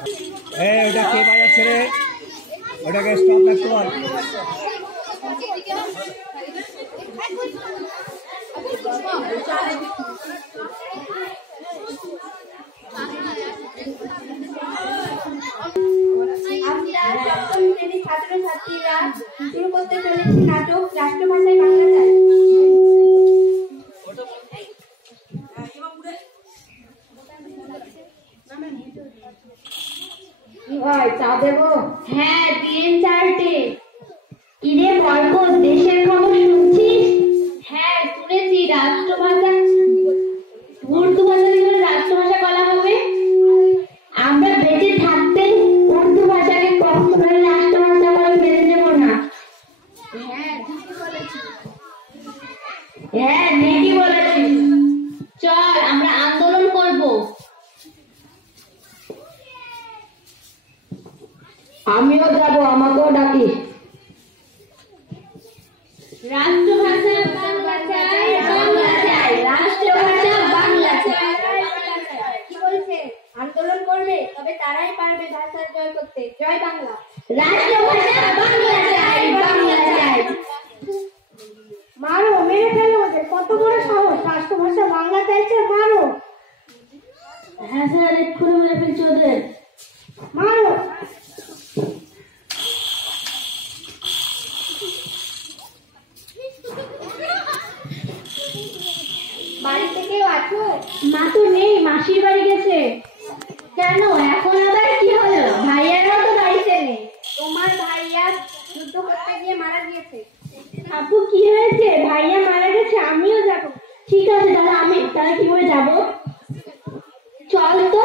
ওটা কে বাজাচ্ছে রে? ওটাকে স্টপ রাখতে বল। ছাত্রছাত্রীরা শুরু করতে চলেছি নাটক রাষ্ট্রভাষায় বাংলা চাই। চা দেবো? হ্যাঁ দিন চারটে। কিরে বরকত, দেশের খবর শুনছিস? হ্যাঁ শুনেছি, রাষ্ট্রভাষা উর্দু ভাষা দিয়ে রাষ্ট্রভাষা বলা হবে। আমরা বেঁচে থাকতে উর্দু ভাষাকে কখনোই রাষ্ট্রভাষা বলে মেনে নেব না। হ্যাঁ ঠিকই বলেছিস। হ্যাঁ ঠিকই বলেছিস। চল আমরা আন্দোলন করব। আমিও যাব, আমাকেও ডাকিস। রাষ্ট্রভাষা বাংলা চাই, বাংলা চাই, রাষ্ট্রভাষা বাংলা চাই। কি বলছে? আন্দোলন করবে, তবে তারাই পারবে ভাষার জয় করতে। জয় বাংলা। রাষ্ট্রভাষা বাংলা চাই, বাংলা চাই। মারো, মেরে ফেলো ওদের। কত বড় সাহস, রাষ্ট্রভাষা বাংলা চাইছে, মারো। হ্যাঁ স্যার, এক্ষুনি মেরে ফেলছি ওদের। মারো। বাড়িতে কেউ আছো? মা তো নেই, মাসির বাড়ি গেছে। কেন, এখন আবার কি হলো? ভাইয়ারাও তো বাড়িতে নেই। তোমার ভাইয়া যুদ্ধ করতে গিয়ে মারা গিয়েছে। আপু কি হয়েছে? ভাইয়া মারা গেছে, আমিও যাব। ঠিক আছে, তাহলে কিভাবে যাব? চল তো।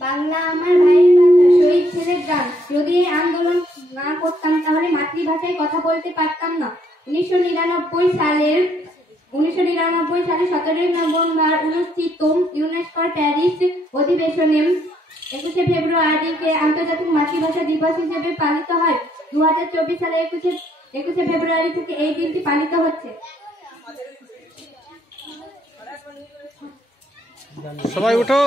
বাংলা আমার ভাইয়ের ভাষা, শহীদ ছেলের গান। যদি এই আন্দোলন না করতাম তাহলে মাতৃভাষায় কথা বলতে পারতাম না। 1999 সালে 17 নভেম্বর অনুষ্ঠিত ইউনেস্কোর প্যারিস অধিবেশনে 21 ফেব্রুয়ারিকে আন্তর্জাতিক মাতৃভাষা দিবস হিসেবে পালিত হয়। 2024 সালে 21 ফেব্রুয়ারি থেকে এই দিনটি পালিত হচ্ছে। সবাই উঠো।